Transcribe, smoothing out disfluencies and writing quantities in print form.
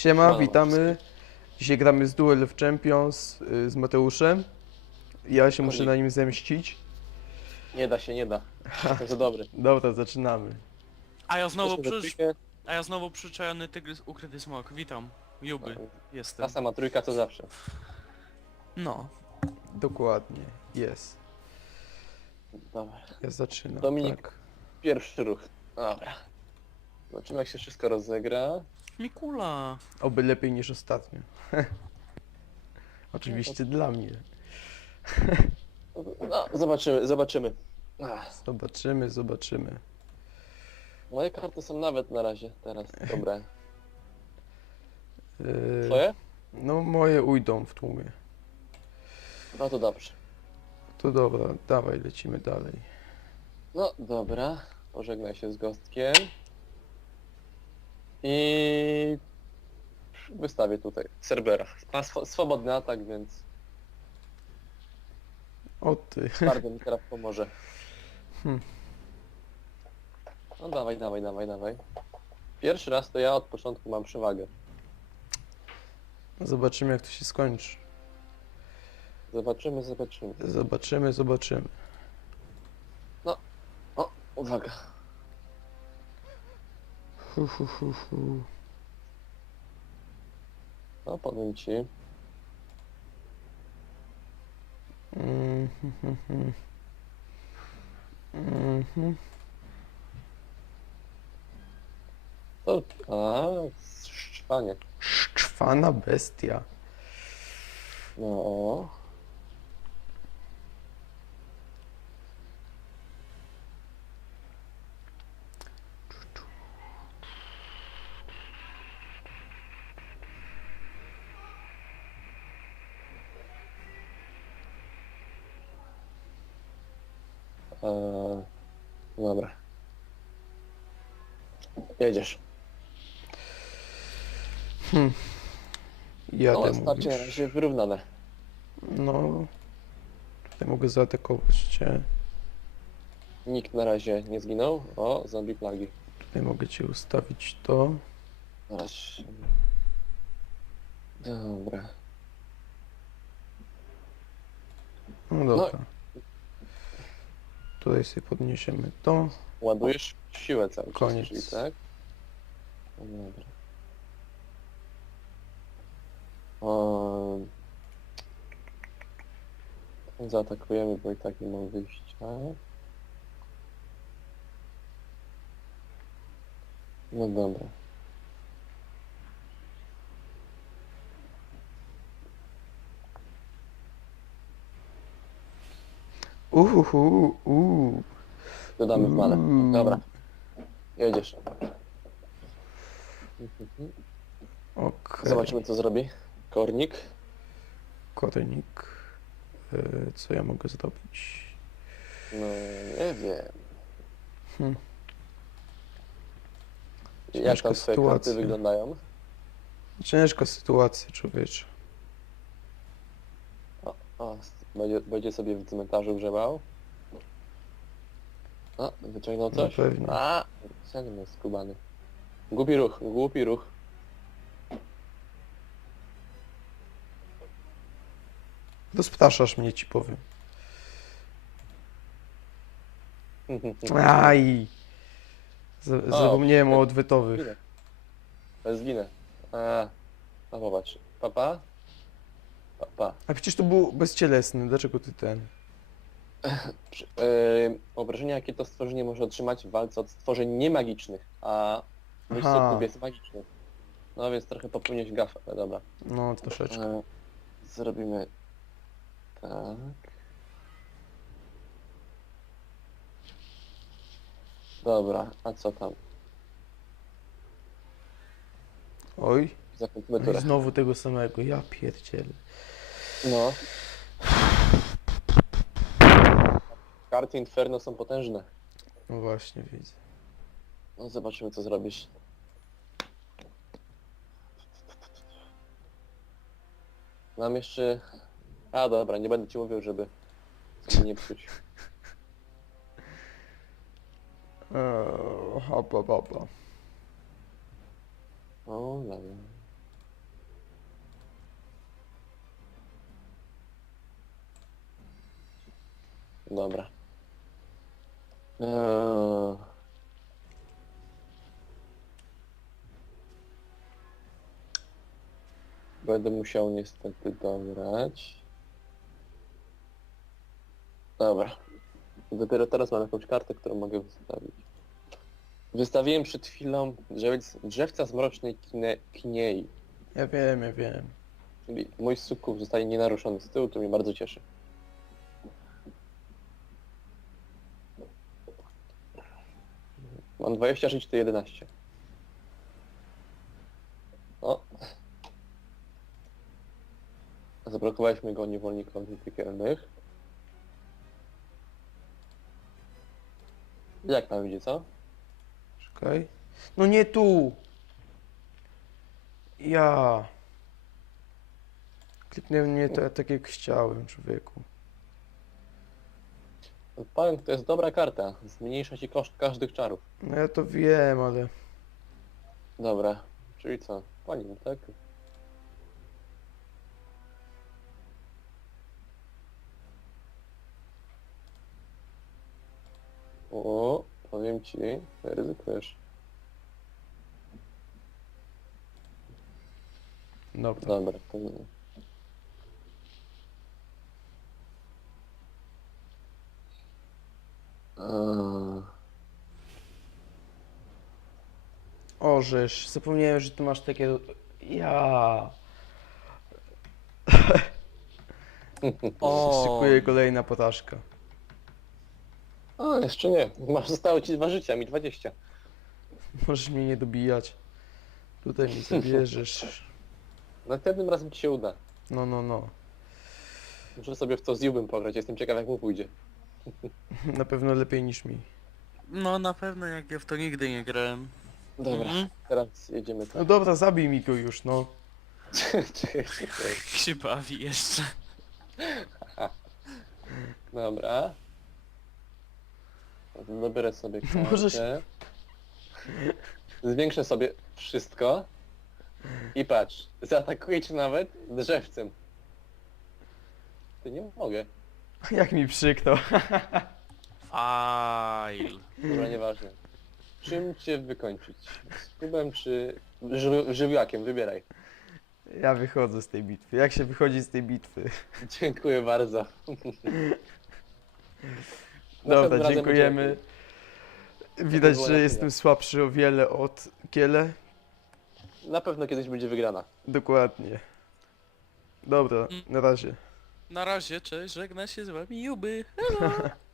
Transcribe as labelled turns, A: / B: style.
A: Siema,
B: Siemano,
A: witamy. Dzisiaj gramy z Duel of Champions z Mateuszem. Ja się muszę
B: Konik.
A: na nim zemścić.
B: Nie da się, nie da. Jestem za dobry.
A: Dobra, zaczynamy.
C: A ja znowu
B: Jesteśmy we
C: przysz...
B: trójkę,
C: A ja znowu przyczajony tygrys, ukryty smok. Witam. Juby. Jestem.
B: ta sama trójka co zawsze.
C: No.
A: Dokładnie, jest.
B: Dobra.
A: Ja zaczynam,
B: Dominik.
A: tak.
B: Pierwszy ruch. Dobra. Zobaczymy jak się wszystko rozegra.
C: Mikula.
A: Oby lepiej niż ostatnio. Oczywiście dla mnie.
B: No, zobaczymy, zobaczymy.
A: Zobaczymy.
B: Moje karty są nawet na razie teraz dobre.
A: Yy,
B: Twoje?
A: no moje ujdą w tłumie.
B: No to dobrze.
A: To dobra, dawaj, lecimy dalej.
B: No dobra. Pożegnaj się z gostkiem. I wystawię tutaj Cerbera. Ma swobodny atak, więc
A: O ty.
B: bardzo mi teraz pomoże.
A: Hmm.
B: No dawaj, dawaj, dawaj, dawaj. Pierwszy raz to ja od początku mam przewagę.
A: Zobaczymy jak to się skończy.
B: Zobaczymy, zobaczymy.
A: Zobaczymy.
B: O, uwaga.
A: Hu.
B: No, powiem ci. To, szczwanie.
A: Szczwana bestia.
B: No. Dobra. Jedziesz.
A: Jadę
B: No, starcie na
A: mówisz.
B: razie wyrównane.
A: No. Tutaj mogę zaatakować cię.
B: Nikt na razie nie zginął. O, zombie plagi.
A: Tutaj mogę cię ustawić to.
B: Na razie. Dobra.
A: No dobra. Tutaj sobie podniesiemy to.
B: Ładujesz siłę cały czas,
A: Koniec.
B: czyli tak? No dobra. Zaatakujemy, bo i tak nie mam wyjścia. No dobra.
A: Uhuhu.
B: Dodamy w male. Dobra. Jedziesz.
A: Okej.
B: Zobaczymy co zrobi. Kornik.
A: Korynik. Co ja mogę zrobić?
B: No nie wiem.
A: Hmm.
B: Jak
A: Ciężka
B: tam twoje
A: sytuacja.
B: karty wyglądają?
A: Ciężka sytuacja, człowiecze.
B: O, będzie sobie w cmentarzu grzebał. O, wyciągnął
A: No
B: coś?
A: pewnie.
B: A, sen jest skubany. Głupi ruch, głupi ruch.
A: Rozpraszasz mnie, ci powiem. Aj! Zapomniałem o odwytowych.
B: Zginę. Zginę. A popatrz. Papa? Papa.
A: A przecież to był bezcielesny, dlaczego ty ten?
B: Obrażenia jakie to stworzenie może otrzymać w walce od stworzeń niemagicznych, a w
A: Aha.
B: klub jest magiczny. No więc trochę popełniłeś gafę, ale dobra.
A: No, troszeczkę.
B: Zrobimy tak. Dobra, a co tam?
A: Oj,
B: Zakończymy
A: no i
B: turę.
A: znowu tego samego, ja pierdzielę.
B: No. Karty Inferno są potężne.
A: No właśnie, widzę.
B: No zobaczymy co zrobisz. Mam jeszcze... A dobra, nie będę ci mówił, żeby nie psuć.
A: Hopa.
B: O, dobra. Dobra. Będę musiał niestety dograć. Dobra. Dopiero teraz mam jakąś kartę, którą mogę wystawić. Wystawiłem przed chwilą drzewca z mrocznej kniei.
A: Ja wiem, ja wiem.
B: Czyli mój sukków zostaje nienaruszony z tyłu, to mnie bardzo cieszy. Mam 20 żyć, to 11. O! Zablokowaliśmy go niewolnikowi piekielnych. Jak tam idzie, co?
A: Czekaj. No nie tu! Ja. Kliknęły mnie to tak jak chciałem, człowieku.
B: Pająk to jest dobra karta. Zmniejsza ci koszt każdych czarów.
A: No ja to wiem, ale...
B: Dobra. Czyli co? Po nim, tak? O, powiem ci, ryzykujesz.
A: Dobra.
B: Dobra, to...
A: Orzesz, zapomniałem, że tu masz takie... Ja.
C: O,
A: Szykuje kolejna porażka.
B: A, jeszcze nie. Zostało ci 2 życia, mi 20.
A: Możesz mnie nie dobijać. Tutaj mi zabierzesz.
B: Następnym razem ci się uda.
A: No, no, no.
B: Muszę sobie w to z Jubem pograć, jestem ciekaw jak mu pójdzie.
A: Na pewno lepiej niż mi.
C: no na pewno, jak ja w to nigdy nie grałem.
B: Dobra,
C: Mhm.
B: teraz jedziemy
A: No
B: tak.
A: dobra, zabij mi go już, no.
B: Czekaj.
C: Jak się bawi jeszcze.
B: Dobra. Dobierę sobie kartę.
A: Możesz-
B: Zwiększę sobie wszystko. I patrz, zaatakuję cię nawet drzewcem. Ty nie mogę.
A: Jak mi przyknął.
C: Fajl.
B: Dobra, nieważne. Czym cię wykończyć? Skubem czy żywiołakiem? Wybieraj.
A: Ja wychodzę z tej bitwy. Jak się wychodzi z tej bitwy?
B: Dziękuję bardzo.
A: Dobra,
B: Następnym razem
A: dziękujemy.
B: będzie
A: Widać,
B: było
A: że
B: lepiej.
A: jestem słabszy o wiele od Kiele.
B: lepiej. Na pewno kiedyś będzie wygrana.
A: Dokładnie. Dobra, na razie.
C: Na razie, cześć, żegna się z wami Juby. Hello.